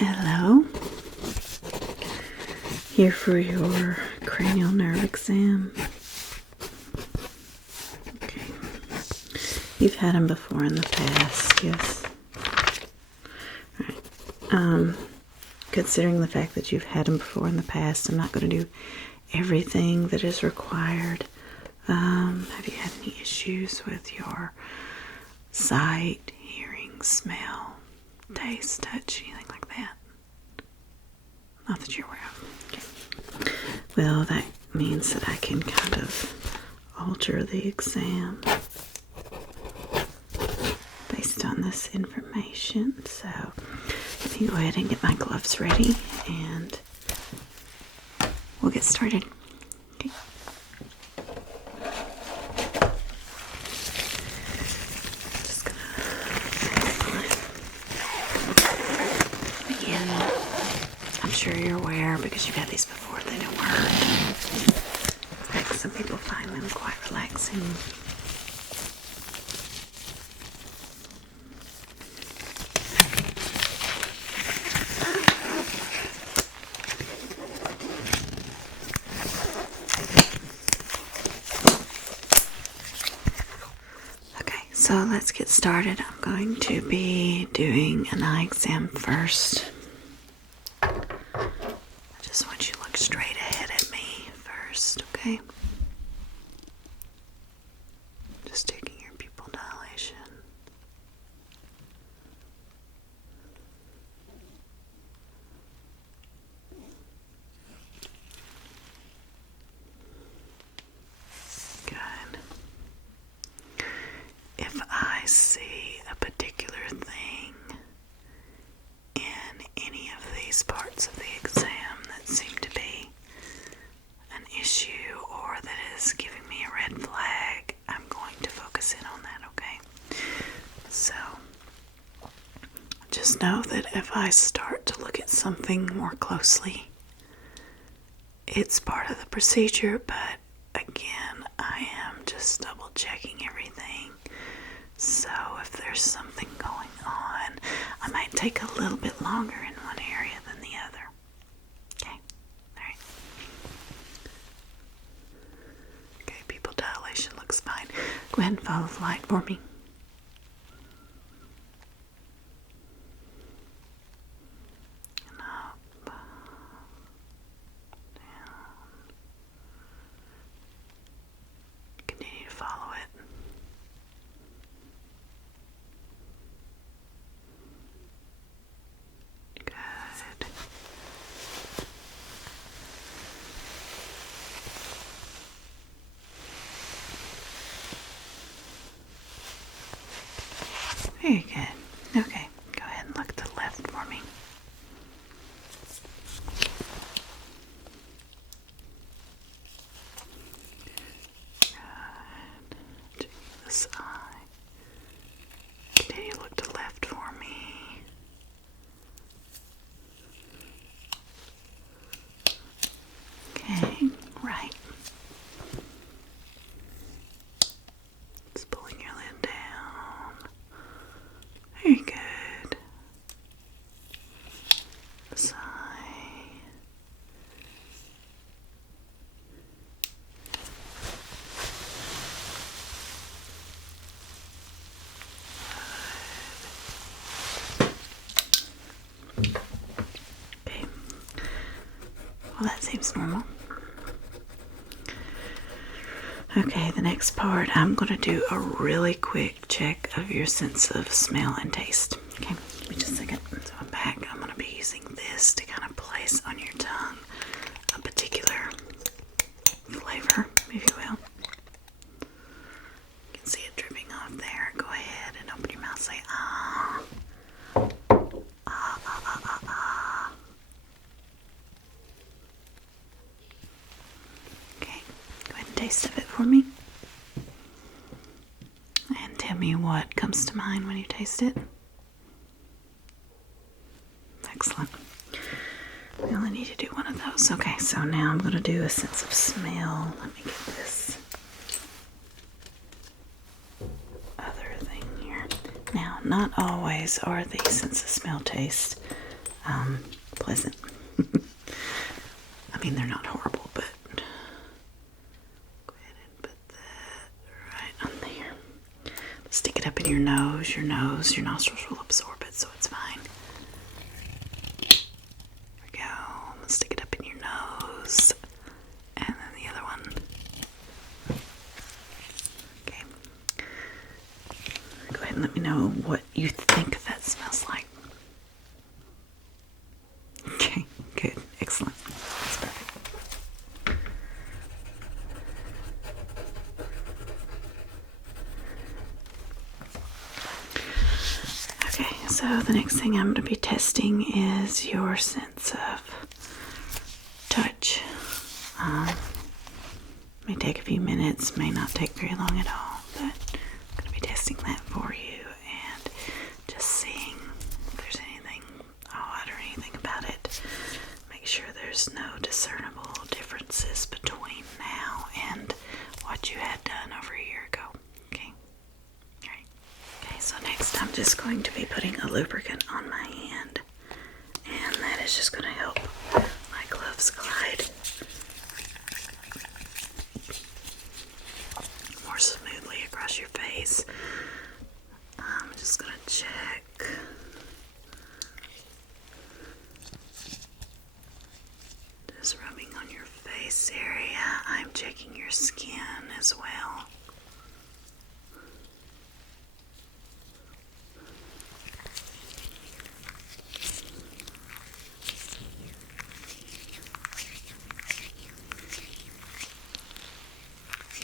Hello. Here for your cranial nerve exam. Okay. You've had them before in the past, yes. Alright. Considering the fact that you've had them before in the past, I'm not going to do everything that is required. Have you had any issues with your sight, hearing, smell, taste, touch, anything like that? Not that you're aware of. Okay. Well, that means that I can kind of alter the exam based on this information. So let me go ahead and get my gloves ready and we'll get started. Okay. Just gonna begin. I'm sure you're aware because you've had these before, they don't hurt. Like some people find them quite relaxing. So let's get started. I'm going to be doing an eye exam first. I just want you to look straight ahead at me first, okay? Just taking your pupil dilation. Good. If I see a particular thing in any of these parts of the exam that seem to be an issue or that is giving me a red flag, I'm going to focus in on that, okay? So, just know that if I start to look at something more closely, it's part of the procedure, but again, I am just double checking everything. So if there's something going on, I might take a little bit longer in one area than the other. Okay? Alright. Okay, pupil dilation looks fine. Go ahead and follow the light for me. And up. Down. Continue to follow it. Very good. Okay, go ahead and look to the left for me. Good. Checking this eye. Continue to look to the left for me. Okay, right. Just pulling your lid down. Very good. This eye. Good. Okay. Well, that seems normal. Okay, the next part, I'm going to do a really quick check of your sense of smell and taste. Okay, give me just a second. So I'm back. I'm going to be using this to kind of place on your tongue a particular flavor, if you will. You can see it dripping off there. Go ahead and open your mouth. Say, ah. Ah, ah, ah, ah, ah. Okay, go ahead and taste of it for me. And tell me what comes to mind when you taste it. Excellent. We only need to do one of those. Okay, so now I'm going to do a sense of smell. Let me get this other thing here. Now, not always are the sense of smell taste pleasant. I mean, they're not horrible, but go ahead and put that right on there. Stick it up in your nose. Your nostrils will absorb it, so it's fine. There we go. I'm gonna stick it up in your nose. And then the other one. Okay. Go ahead and let me know what you think that smells like. Okay, good. Excellent. That's perfect. Okay, so the next thing I'm going to be testing is your sense of touch. May take a few minutes, may not take very long at all, but I'm going to be testing that for you and just seeing if there's anything odd or anything about it. Make sure there's no discernible differences between now and what you had done over a year ago. Okay? Alright. Okay, so next I'm just going to be putting a lubricant on my hand. And that is just going to help my gloves glide more smoothly across your face. I'm just going to check. Just rubbing on your face area. I'm checking your skin as well.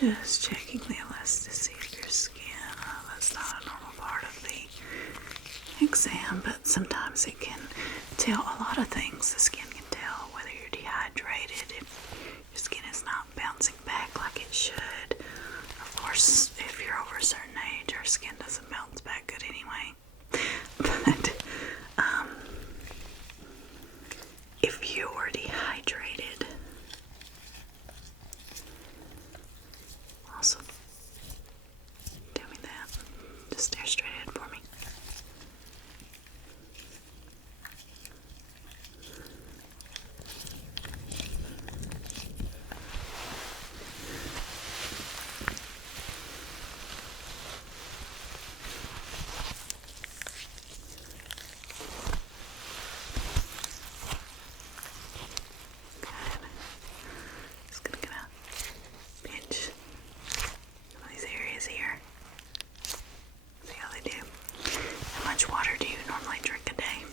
Just checking the elasticity of your skin. That's not a normal part of the exam, but sometimes it can tell a lot of things. The skin can tell whether you're dehydrated, if your skin is not bouncing back like it should. Of course, if you're over a certain age, our skin doesn't bounce back good anyway. But if you're dehydrated, also tell me that. Just stare straight ahead for me. Just gonna pinch some of these areas here. See how they do. How much water do you normally drink a day?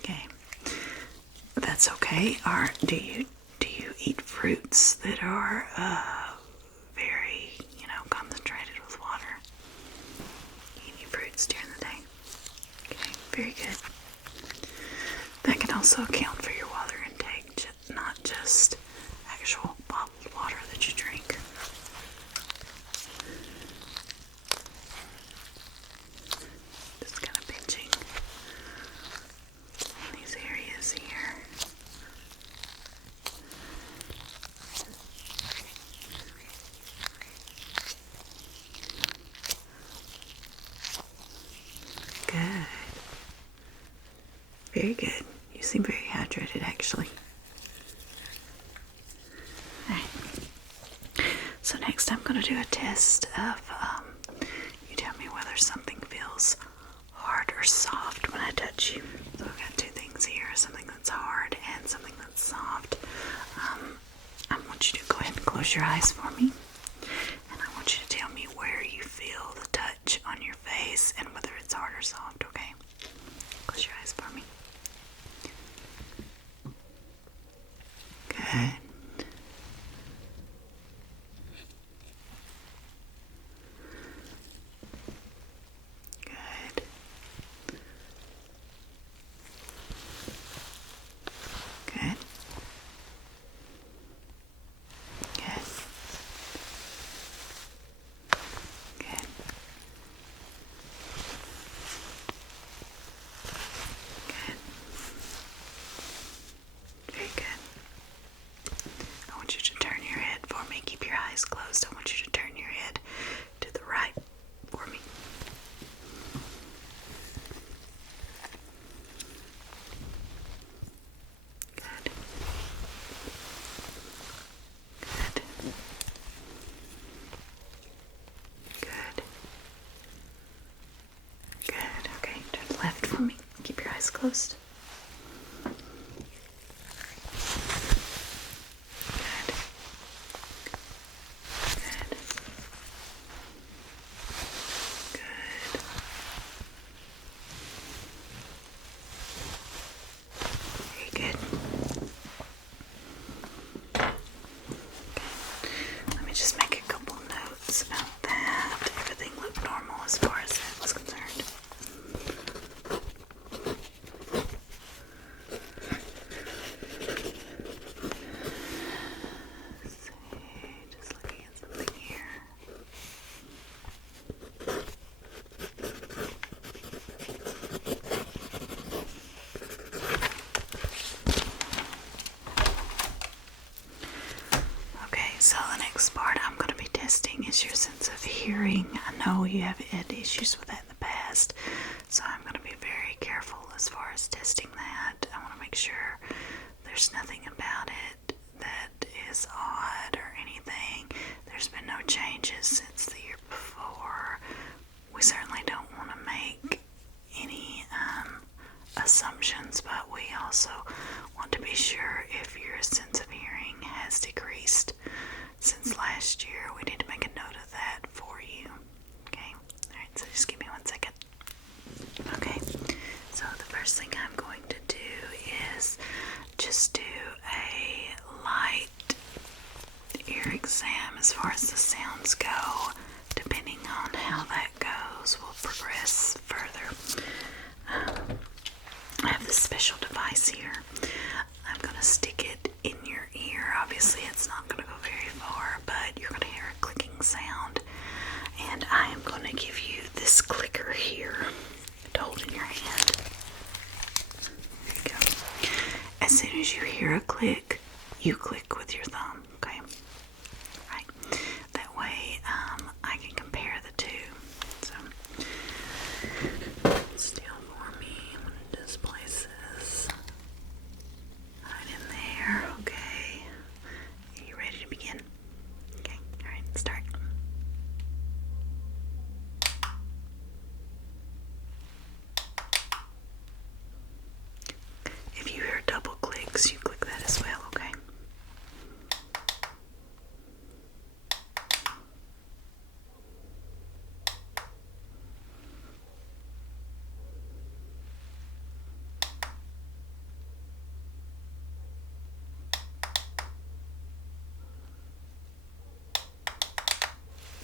Okay, that's okay. Or do you eat fruits that are very, concentrated with water? You eat fruits during the day. Okay, very good. That can also account for your water intake, not just actual bottled water that you drink. Just kind of pinching in these areas here. Good. Very good. You seem very hydrated, actually. Alright. So next I'm going to do a test of, you tell me whether something feels hard or soft when I touch you. So I've got two things here, something that's hard and something that's soft. I want you to go ahead and close your eyes for me. And I want you to tell me where you feel the touch on your face and whether it's hard or soft, okay? Close your eyes for me. Good. Good. Good. Good. Good. Good. Very good. for me. Keep your eyes closed. Good. Good. Good. Very good. Okay. Let me just make a couple notes about that. Everything looked normal as far as that was concerned. Just looking at something here. Okay, so the next part I'm going to be testing is your sense of hearing. I know you have had issues with that in the past, so I'm going to be very careful as far as testing that. I want to make sure there's nothing about it that is odd or anything. There's been no changes since the year before. We certainly don't want to make any assumptions, but we also want to be sure if your sense of hearing has decreased since last year. We need to make a note of that for you. Okay? Alright, so just give me 1 second. Okay, so the first thing I'm going to do is just do a light ear exam as far as the sounds go. Depending on how that goes, we'll progress further. I have this special device here. I'm going to stick it in your ear. Obviously, it's not going to go very far, but you're going to hear a clicking sound. And I am going to give you this clicker here to hold in your hand. There you go. As soon as you hear a click, you click with your thumb, okay? Right. That way, I can compare the two. So, still for me, I'm going to displace this right in there, okay? Are you ready to begin? Okay, alright, start. If you hear double clicks, you click that as well, okay?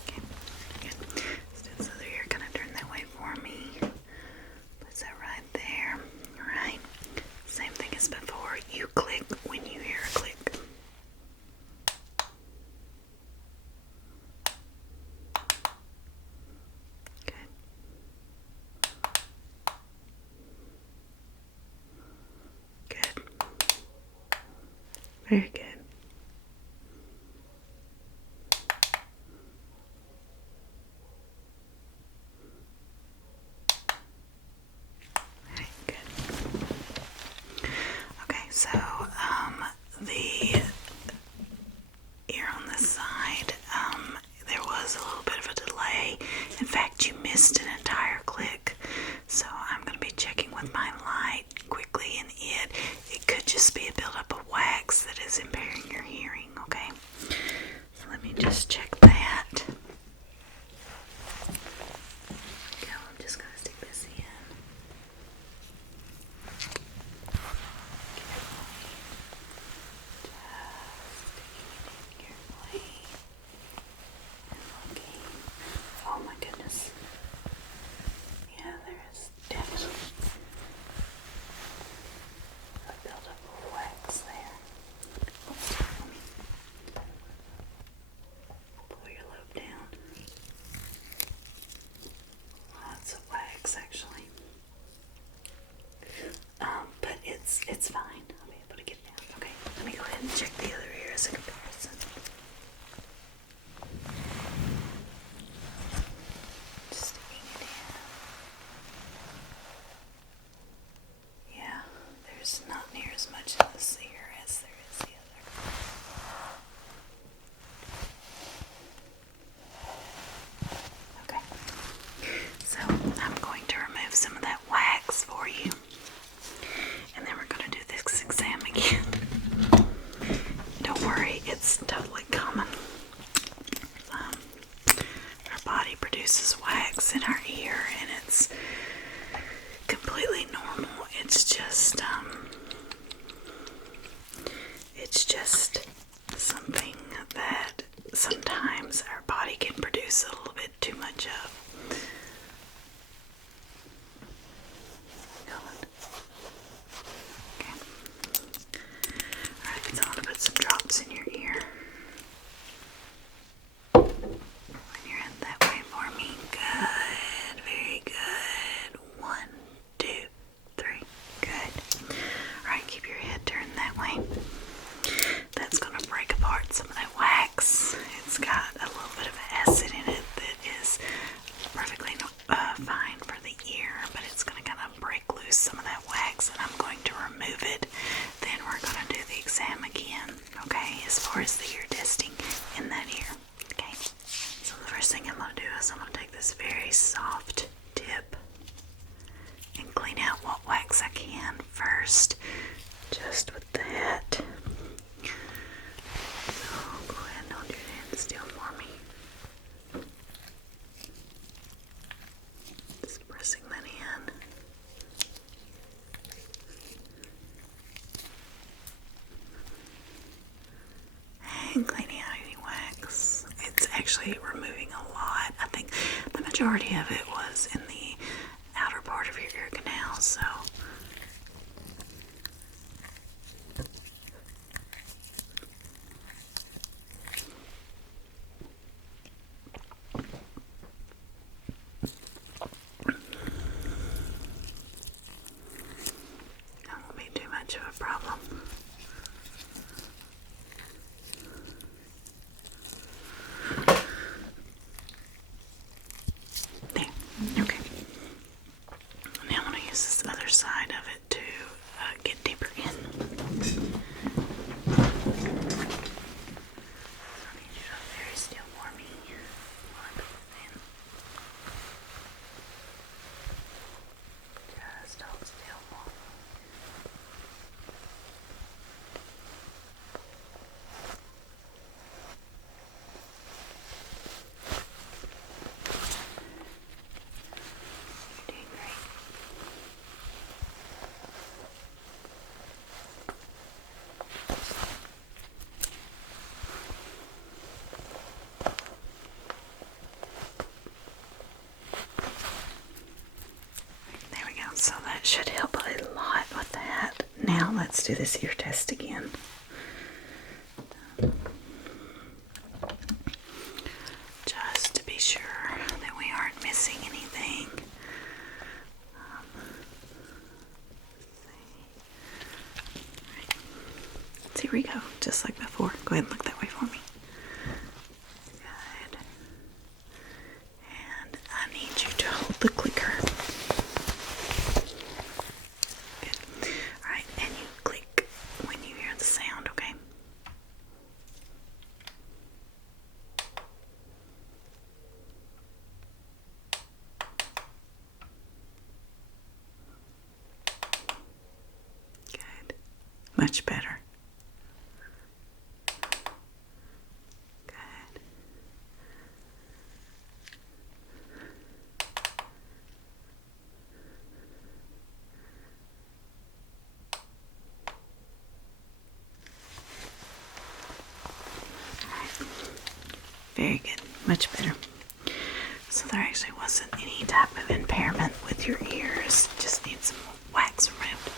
Okay, good. So you're gonna turn that way for me. Place that right there. Alright. Same thing as before. You click when you hear a click. Good. Good. Very good. Alright, good. Okay, so the ear on this side, there was a little bit of a delay. In fact, you missed an entire click. So I'm going to be checking with my light quickly, and it could just be a buildup of wax that is impairing in first, just with that. So go ahead and hold your hand still for me. Just pressing that in. And cleaning out any wax. It's actually removing a lot. I think the majority of it was in the outer part of your ear canal, so that won't be too much of a problem. There. Okay. Now I'm going to use this other side of it to get deeper in. So I need you to hold very still for me while I put this in. Just hold still for me. You're doing great. There we go. So that should help a lot with that. Now let's do this ear test again. Just to be sure that we aren't missing anything. So here we go, just like before. Go ahead and look that way for me. Good. And I need you to hold the clicker. Good. Alright, and you click when you hear the sound, okay? Good. Much better. Good. Very good. Much better. So there actually wasn't any type of impairment with your ears. Just need some wax removed.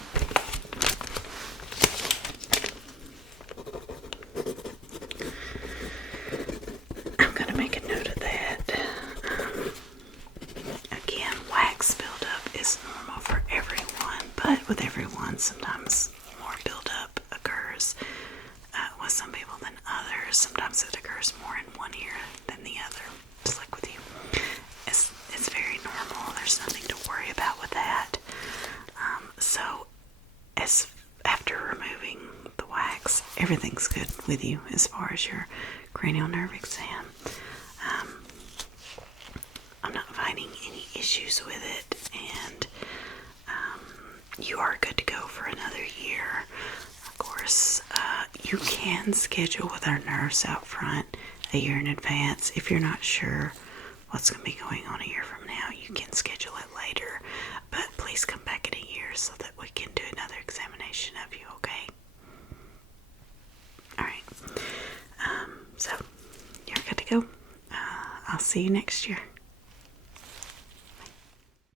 I'm going to make a note of that. Again, wax buildup is normal for everyone, but with everyone, sometimes more buildup occurs with some people than others. Sometimes it occurs more in one ear than the other, just like with you. It's very normal. There's nothing to worry about with that. So, as after removing the wax, everything's good with you as far as your cranial nerve exam. I'm not finding any issues with it, and you are good to go for another year. Of course, you can schedule with our nurse out front a year in advance. If you're not sure what's going to be going on a year from now, you can schedule it later. But please come back in a year so that we can do another examination of you, okay? Alright. So, you're good to go. I'll see you next year.